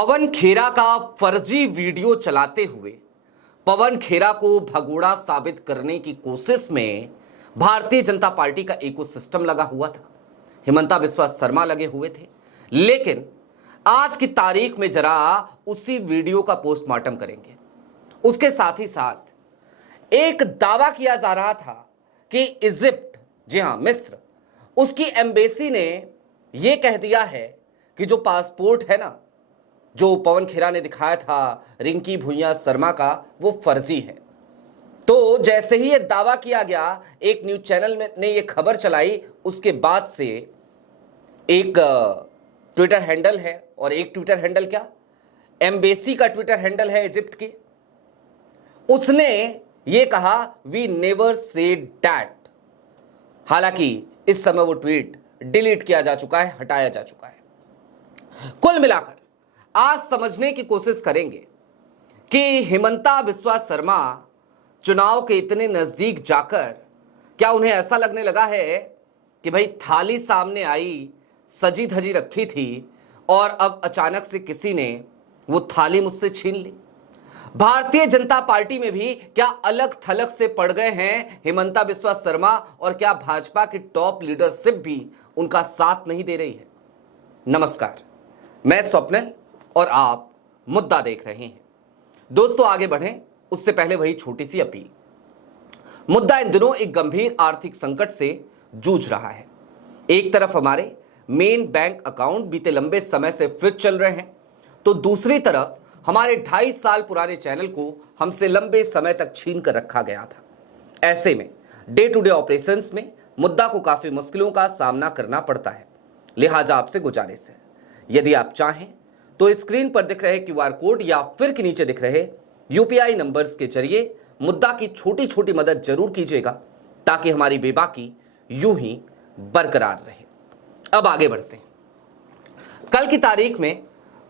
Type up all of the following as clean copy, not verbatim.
पवन खेरा का फर्जी वीडियो चलाते हुए पवन खेरा को भगोड़ा साबित करने की कोशिश में भारतीय जनता पार्टी का इकोसिस्टम लगा हुआ था। हिमंता बिस्वा शर्मा लगे हुए थे। लेकिन आज की तारीख में जरा उसी वीडियो का पोस्टमार्टम करेंगे। उसके साथ ही साथ एक दावा किया जा रहा था कि इजिप्ट, जी हां मिस्र, उसकी एम्बेसी ने यह कह दिया है कि जो पासपोर्ट है ना, जो पवन खेरा ने दिखाया था रिंकी भुइयां शर्मा का, वो फर्जी है। तो जैसे ही यह दावा किया गया, एक न्यूज चैनल ने यह खबर चलाई, उसके बाद से एक ट्विटर हैंडल है, और एक ट्विटर हैंडल क्या, एम्बेसी का ट्विटर हैंडल है इजिप्ट के, उसने यह कहा वी नेवर सेड दैट। हालांकि इस समय वो ट्वीट डिलीट किया जा चुका है, हटाया जा चुका है। कुल मिलाकर आज समझने की कोशिश करेंगे कि हिमंता बिस्वा शर्मा चुनाव के इतने नजदीक जाकर क्या उन्हें ऐसा लगने लगा है कि भाई थाली सामने आई, सजी धजी रखी थी, और अब अचानक से किसी ने वो थाली मुझसे छीन ली। भारतीय जनता पार्टी में भी क्या अलग थलग से पड़ गए हैं हिमंता बिस्वा शर्मा, और क्या भाजपा की टॉप लीडरशिप भी उनका साथ नहीं दे रही है। नमस्कार, मैं स्वप्निल और आप मुद्दा देख रहे हैं। दोस्तों आगे बढ़ें उससे पहले वही छोटी सी अपील। मुद्दा इन दिनों एक गंभीर आर्थिक संकट से जूझ रहा है। एक तरफ हमारे मेन बैंक अकाउंट बीते लंबे समय से फ्रीज चल रहे हैं, तो दूसरी तरफ हमारे 2.5 साल पुराने चैनल को हमसे लंबे समय तक छीन कर रखा गया था। ऐसे में डे टू डे ऑपरेशंस में मुद्दा को काफी मुश्किलों का सामना करना पड़ता है। लिहाजा आपसे गुजारिश है, यदि आप चाहें तो स्क्रीन पर दिख रहे क्यूआर कोड या फिर के नीचे दिख रहे यूपीआई नंबर्स के जरिए मुद्दा की छोटी छोटी मदद जरूर कीजिएगा, ताकि हमारी बेबाकी यूं ही बरकरार रहे। अब आगे बढ़ते हैं। कल की तारीख में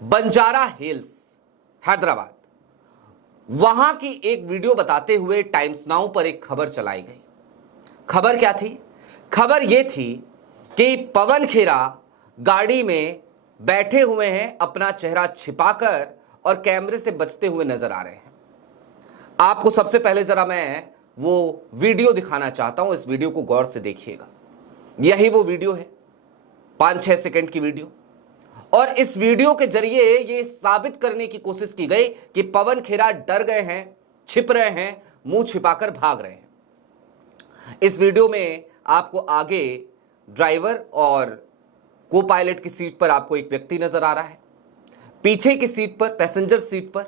बंजारा हिल्स हैदराबाद, वहां की एक वीडियो बताते हुए टाइम्स नाउ पर एक खबर चलाई गई। खबर क्या थी? खबर यह थी कि पवन खेरा गाड़ी में बैठे हुए हैं, अपना चेहरा छिपाकर, और कैमरे से बचते हुए नजर आ रहे हैं। आपको सबसे पहले जरा मैं वो वीडियो दिखाना चाहता हूं। इस वीडियो को गौर से देखिएगा। यही वो वीडियो है, 5-6 सेकंड की वीडियो, और इस वीडियो के जरिए ये साबित करने की कोशिश की गई कि पवन खेरा डर गए हैं, छिप रहे हैं, मुंह छिपाकर भाग रहे हैं। इस वीडियो में आपको आगे ड्राइवर और को पायलट की सीट पर आपको एक व्यक्ति नजर आ रहा है। पीछे की सीट पर, पैसेंजर सीट पर,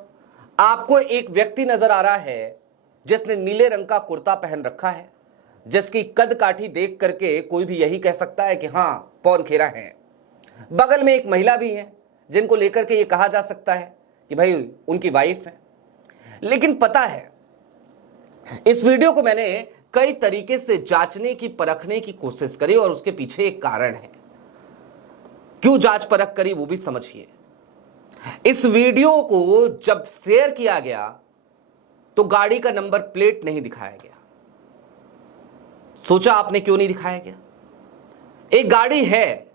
आपको एक व्यक्ति नजर आ रहा है जिसने नीले रंग का कुर्ता पहन रखा है, जिसकी कद काठी देख करके कोई भी यही कह सकता है कि हां पवन खेरा है। बगल में एक महिला भी है जिनको लेकर के ये कहा जा सकता है कि भाई उनकी वाइफ है। लेकिन पता है, इस वीडियो को मैंने कई तरीके से जांचने की, परखने की कोशिश करी, और उसके पीछे एक कारण है। क्यों जांच परख करी वो भी समझिए। इस वीडियो को जब शेयर किया गया तो गाड़ी का नंबर प्लेट नहीं दिखाया गया। सोचा आपने क्यों नहीं दिखाया गया? एक गाड़ी है,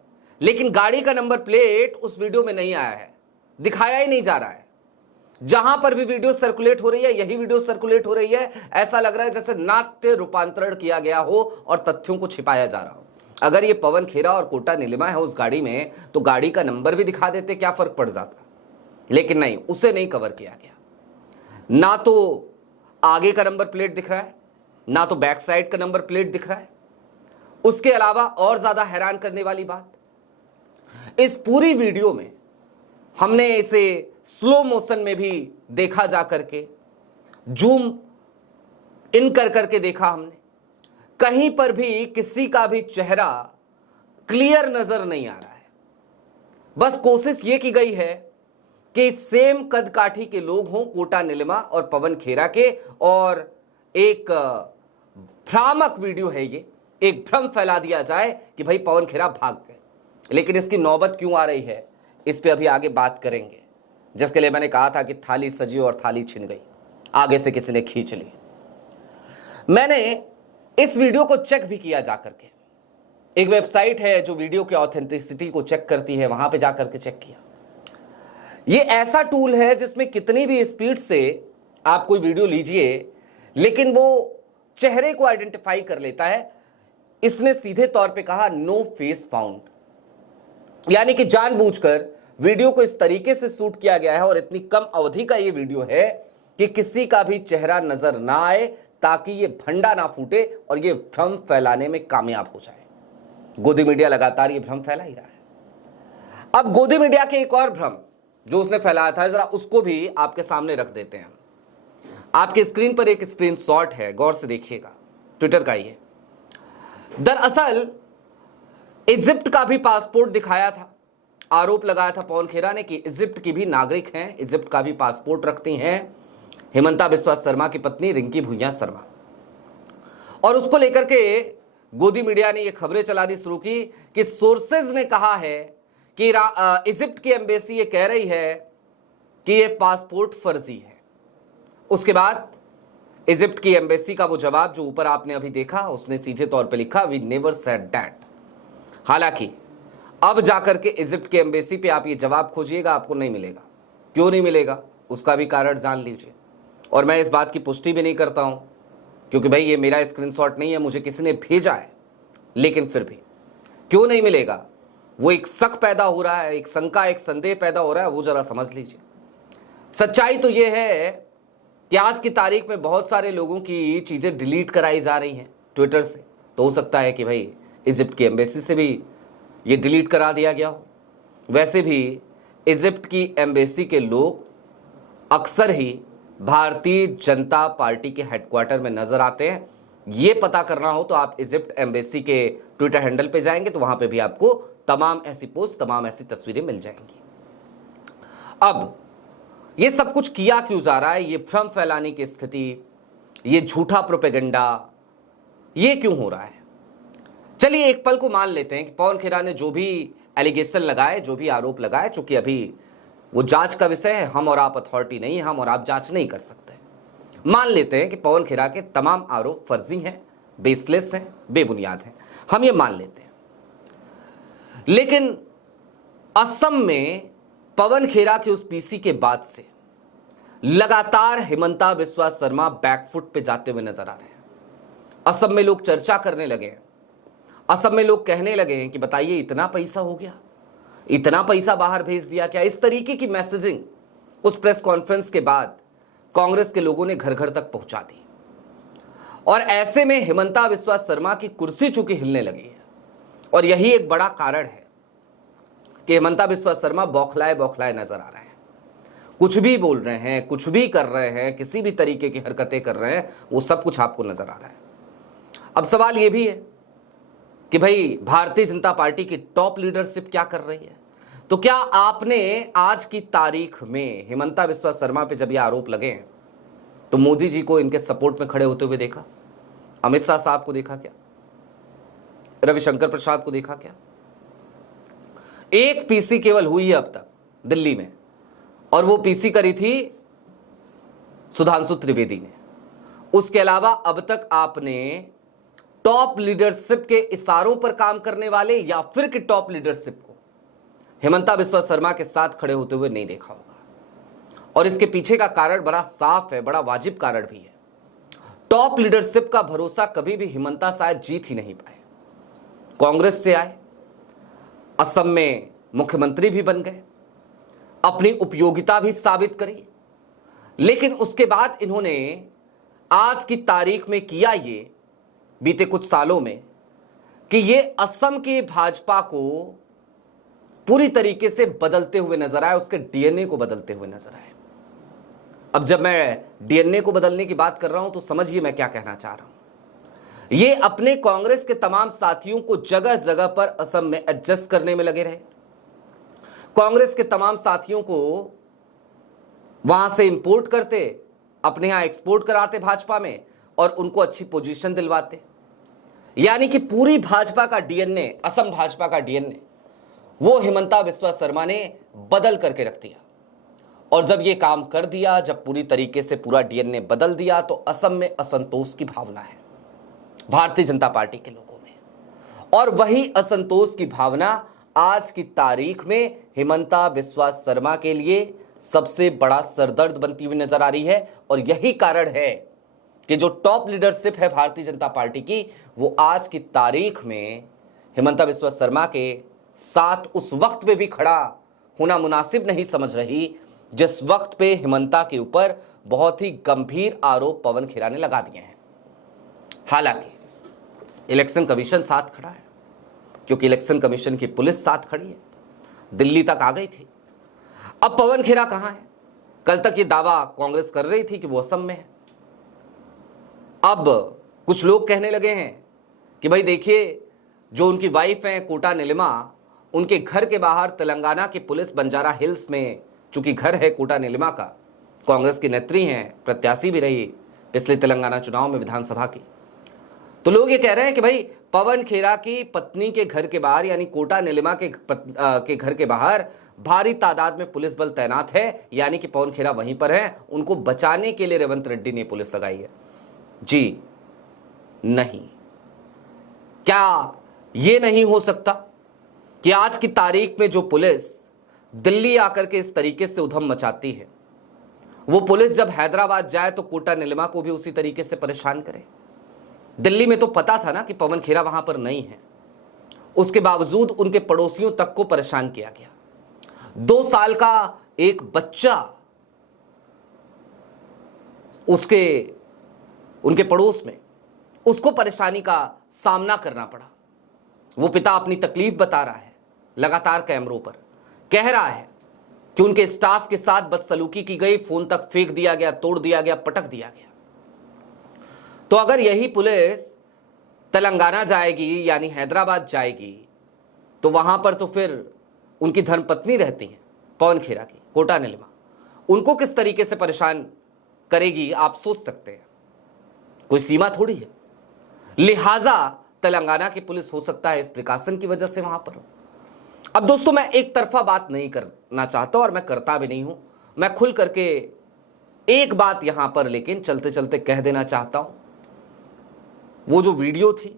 लेकिन गाड़ी का नंबर प्लेट उस वीडियो में नहीं आया है, दिखाया ही नहीं जा रहा है। जहां पर भी वीडियो सर्कुलेट हो रही है, यही वीडियो सर्कुलेट हो रही है, ऐसा लग रहा है जैसे नाट्य रूपांतरण किया गया हो और तथ्यों को छिपाया जा रहा हो। अगर ये पवन खेरा और कोटा नीलिमा है उस गाड़ी में, तो गाड़ी का नंबर भी दिखा देते, क्या फर्क पड़ जाता। लेकिन नहीं, उसे नहीं कवर किया गया। ना तो आगे का नंबर प्लेट दिख रहा है, ना तो बैक साइड का नंबर प्लेट दिख रहा है। उसके अलावा और ज्यादा हैरान करने वाली बात, इस पूरी वीडियो में हमने इसे स्लो मोशन में भी देखा, जा करके जूम इन कर करके देखा हमने, कहीं पर भी किसी का भी चेहरा क्लियर नजर नहीं आ रहा है। बस कोशिश यह की गई है कि सेम कद काठी के लोग हों, कोटा नीलिमा और पवन खेरा के, और एक भ्रामक वीडियो है ये, एक भ्रम फैला दिया जाए कि भाई पवन खेरा भाग गए। लेकिन इसकी नौबत क्यों आ रही है, इस पे अभी आगे बात करेंगे। जिसके लिए मैंने कहा था कि थाली सजी और थाली छिन गई, आगे से किसी ने खींच ली। मैंने इस वीडियो को चेक भी किया जाकर के, एक वेबसाइट है जो वीडियो के ऑथेंटिसिटी को चेक करती है, वहां पे जाकर के चेक किया। ये ऐसा टूल है जिसमें कितनी भी स्पीड से आप कोई वीडियो लीजिए, लेकिन वो चेहरे को आइडेंटिफाई कर लेता है। इसने सीधे तौर पे कहा नो फेस फाउंड, यानी कि जानबूझकर वीडियो को इस तरीके से शूट किया गया है और इतनी कम अवधि का ये वीडियो है कि किसी का भी चेहरा नजर ना आए, ताकि ये भंडा ना फूटे और ये भ्रम फैलाने में कामयाब हो जाए। गोदी मीडिया लगातार ये भ्रम फैला ही रहा है। अब गोदी मीडिया के एक और भ्रम जो उसने फैलाया था, जरा उसको भी आपके सामने रख देते हैं। आपके स्क्रीन पर एक स्क्रीनशॉट है, गौर से देखिएगा, ट्विटर का ये। दरअसल इजिप्ट का भी पासपोर्ट दिखाया था। आरोप लगाया था पवन खेरा ने कि इजिप्ट की भी नागरिक हैं, इजिप्ट का भी पासपोर्ट रखती हैं हेमंता बिस्वा शर्मा की पत्नी रिंकी भुइयां शर्मा। और उसको लेकर के गोदी मीडिया ने ये खबरें चलानी शुरू की कि सोर्सेज ने कहा है कि इजिप्ट की एम्बेसी ये कह रही है कि ये पासपोर्ट फर्जी है। उसके बाद इजिप्ट की एम्बेसी का वो जवाब जो ऊपर आपने अभी देखा, उसने सीधे तौर पे लिखा वी नेवर सेड दैट। हालांकि अब जाकर के इजिप्ट की एम्बेसी पे आप ये जवाब खोजिएगा, आपको नहीं मिलेगा। क्यों नहीं मिलेगा उसका भी कारण जान लीजिए। और मैं इस बात की पुष्टि भी नहीं करता हूं, क्योंकि भाई ये मेरा स्क्रीनशॉट नहीं है, मुझे किसी ने भेजा है। लेकिन फिर भी क्यों नहीं मिलेगा, वो एक शक पैदा हो रहा है, एक शंका, एक संदेह पैदा हो रहा है, वो जरा समझ लीजिए। सच्चाई तो ये है कि आज की तारीख में बहुत सारे लोगों की चीजें डिलीट कराई जा रही हैं ट्विटर से। तो हो सकता है कि भाई इजिप्ट की एम्बेसी से भी ये डिलीट करा दिया गया हो। वैसे भी इजिप्ट की एम्बेसी के लोग अक्सर ही भारतीय जनता पार्टी के हेडक्वार्टर में नजर आते हैं। ये पता करना हो तो आप इजिप्ट एम्बेसी के ट्विटर हैंडल पे जाएंगे तो वहां पे भी आपको तमाम ऐसी पोस्ट, तमाम ऐसी तस्वीरें मिल जाएंगी। अब ये सब कुछ किया क्यों जा रहा है, ये भ्रम फैलाने की स्थिति, ये झूठा प्रोपेगेंडा, ये क्यों हो रहा है? चलिए एक पल को मान लेते हैं कि पवन खेरा ने जो भी एलिगेशन लगाए, जो भी आरोप लगाए, चूंकि अभी वो जांच का विषय है, हम और आप अथॉरिटी नहीं है, हम और आप जांच नहीं कर सकते। मान लेते हैं कि पवन खेरा के तमाम आरोप फर्जी हैं, बेसलेस हैं, बेबुनियाद हैं, हम ये मान लेते हैं। लेकिन असम में पवन खेरा के उस पीसी के बाद से लगातार हेमंता बिस्वा शर्मा बैकफुट पे जाते हुए नजर आ रहे हैं। असम में लोग चर्चा करने लगे हैं, असम में लोग कहने लगे हैं कि बताइए इतना पैसा हो गया, इतना पैसा बाहर भेज दिया क्या? इस तरीके की मैसेजिंग उस प्रेस कॉन्फ्रेंस के बाद कांग्रेस के लोगों ने घर घर तक पहुंचा दी। और ऐसे में हेमंता बिस्वा शर्मा की कुर्सी चूंकि हिलने लगी है, और यही एक बड़ा कारण है कि हेमंता बिस्वा शर्मा बौखलाए बौखलाए नजर आ रहे हैं। कुछ भी बोल रहे हैं, कुछ भी कर रहे हैं, किसी भी तरीके की हरकतें कर रहे हैं, वो सब कुछ आपको नजर आ रहा है। अब सवाल ये भी है कि भाई भारतीय जनता पार्टी की टॉप लीडरशिप क्या कर रही है? तो क्या आपने आज की तारीख में हेमंता बिस्वा शर्मा पे जब ये आरोप लगे हैं तो मोदी जी को इनके सपोर्ट में खड़े होते हुए देखा? अमित शाह साहब को देखा क्या? रविशंकर प्रसाद को देखा क्या? एक पीसी केवल हुई है अब तक दिल्ली में, और वो पीसी करी थी सुधांशु त्रिवेदी ने। उसके अलावा अब तक आपने टॉप लीडरशिप के इशारों पर काम करने वाले या फिर कि टॉप लीडरशिप को हेमंता बिस्वा शर्मा के साथ खड़े होते हुए नहीं देखा होगा। और इसके पीछे का कारण बड़ा साफ है, बड़ा वाजिब कारण भी है। टॉप लीडरशिप का भरोसा कभी भी हेमंता शायद जीत ही नहीं पाए। कांग्रेस से आए, असम में मुख्यमंत्री भी बन गए, अपनी उपयोगिता भी साबित करी, लेकिन उसके बाद इन्होंने आज की तारीख में किया ये, बीते कुछ सालों में, कि ये असम के भाजपा को पूरी तरीके से बदलते हुए नजर आए, उसके डीएनए को बदलते हुए नजर आए। अब जब मैं डीएनए को बदलने की बात कर रहा हूं तो समझिए मैं क्या कहना चाह रहा हूं। ये अपने कांग्रेस के तमाम साथियों को जगह जगह पर असम में एडजस्ट करने में लगे रहे। कांग्रेस के तमाम साथियों को वहां से इंपोर्ट करते, अपने यहां एक्सपोर्ट कराते भाजपा में, और उनको अच्छी पोजीशन दिलवाते। यानी कि पूरी भाजपा का डीएनए, असम भाजपा का डीएनए, वो हेमंता बिस्वा शर्मा ने बदल करके रख दिया। और जब ये काम कर दिया, जब पूरी तरीके से पूरा डीएनए बदल दिया, तो असम में असंतोष की भावना है भारतीय जनता पार्टी के लोगों में। और वही असंतोष की भावना आज की तारीख में हेमंता बिस्वा शर्मा के लिए सबसे बड़ा सरदर्द बनती हुई नजर आ रही है। और यही कारण है कि जो टॉप लीडरशिप है भारतीय जनता पार्टी की, वो आज की तारीख में हेमंता बिस्वा शर्मा के साथ उस वक्त पे भी खड़ा होना मुनासिब नहीं समझ रही जिस वक्त पे हेमंता के ऊपर बहुत ही गंभीर आरोप पवन खेरा ने लगा दिए हैं। हालांकि इलेक्शन कमीशन साथ खड़ा है, क्योंकि इलेक्शन कमीशन की पुलिस साथ खड़ी है, दिल्ली तक आ गई थी। अब पवन खेरा कहां है? कल तक ये दावा कांग्रेस कर रही थी कि वो असम में है। अब कुछ लोग कहने लगे हैं कि भाई देखिए, जो उनकी वाइफ हैं कोटा नीलिमा, उनके घर के बाहर तेलंगाना की पुलिस बंजारा हिल्स में, चूंकि घर है कोटा नीलिमा का, कांग्रेस की नेत्री हैं, प्रत्याशी भी रही पिछले तेलंगाना चुनाव में विधानसभा की, तो लोग ये कह रहे हैं कि भाई पवन खेरा की पत्नी के घर के बाहर यानी कोटा नीलिमा के घर के बाहर भारी तादाद में पुलिस बल तैनात है, यानी कि पवन खेरा वहीं पर है, उनको बचाने के लिए रेवंत रेड्डी ने पुलिस लगाई है। जी नहीं, क्या यह नहीं हो सकता कि आज की तारीख में जो पुलिस दिल्ली आकर के इस तरीके से उधम मचाती है, वो पुलिस जब हैदराबाद जाए तो कोटा नीलिमा को भी उसी तरीके से परेशान करे? दिल्ली में तो पता था ना कि पवन खेरा वहां पर नहीं है, उसके बावजूद उनके पड़ोसियों तक को परेशान किया गया। 2 साल का एक बच्चा उनके पड़ोस में, उसको परेशानी का सामना करना पड़ा। वो पिता अपनी तकलीफ बता रहा है, लगातार कैमरों पर कह रहा है कि उनके स्टाफ के साथ बदसलूकी की गई, फोन तक फेंक दिया गया, तोड़ दिया गया, पटक दिया गया। तो अगर यही पुलिस तेलंगाना जाएगी यानी हैदराबाद जाएगी, तो वहां पर तो फिर उनकी धर्मपत्नी रहती हैं पवन खेरा की, कोटा नीलिमा, उनको किस तरीके से परेशान करेगी आप सोच सकते हैं। कोई सीमा थोड़ी है। लिहाजा तेलंगाना की पुलिस हो सकता है इस प्रिकॉशन की वजह से वहां पर हो। अब दोस्तों, मैं एक तरफा बात नहीं करना चाहता और मैं करता भी नहीं हूं। मैं खुल करके एक बात यहां पर लेकिन चलते चलते कह देना चाहता हूं। वो जो वीडियो थी,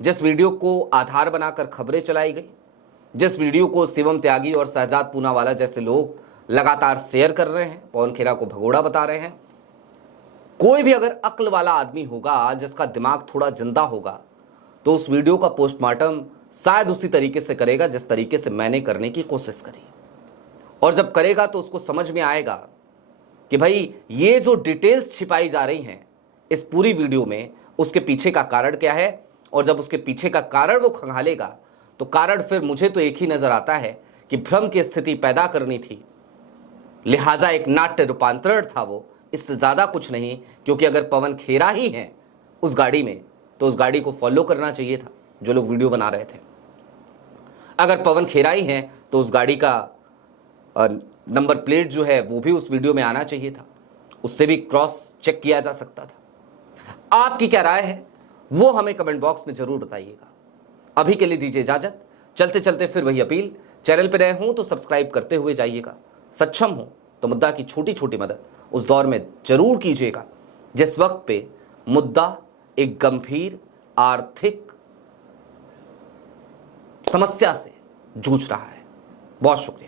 जिस वीडियो को आधार बनाकर खबरें चलाई गई, जिस वीडियो को शिवम त्यागी और शहजाद पूनावाला जैसे लोग लगातार शेयर कर रहे हैं, पवन खेरा को भगोड़ा बता रहे हैं, कोई भी अगर अक्ल वाला आदमी होगा, जिसका दिमाग थोड़ा जिंदा होगा, तो उस वीडियो का पोस्टमार्टम शायद उसी तरीके से करेगा जिस तरीके से मैंने करने की कोशिश करी। और जब करेगा तो उसको समझ में आएगा कि भाई ये जो डिटेल्स छिपाई जा रही हैं इस पूरी वीडियो में, उसके पीछे का कारण क्या है। और जब उसके पीछे का कारण वो खंगालेगा तो कारण फिर मुझे तो एक ही नजर आता है कि भ्रम की स्थिति पैदा करनी थी, लिहाजा एक नाट्य रूपांतरण था वो, इससे ज्यादा कुछ नहीं। क्योंकि अगर पवन खेरा ही है उस गाड़ी में तो उस गाड़ी को फॉलो करना चाहिए था जो लोग वीडियो बना रहे थे। अगर पवन खेरा ही है तो उस गाड़ी का नंबर प्लेट जो है वो भी उस वीडियो में आना चाहिए था, उससे भी क्रॉस चेक किया जा सकता था। आपकी क्या राय है वो हमें कमेंट बॉक्स में जरूर बताइएगा। अभी के लिए दीजिए इजाजत। चलते चलते फिर वही अपील, चैनल पर नए हों तो सब्सक्राइब करते हुए जाइएगा, सक्षम हो तो मुद्दा की छोटी छोटी मदद उस दौर में जरूर कीजिएगा जिस वक्त पे मुद्दा एक गंभीर आर्थिक समस्या से जूझ रहा है। बहुत शुक्रिया।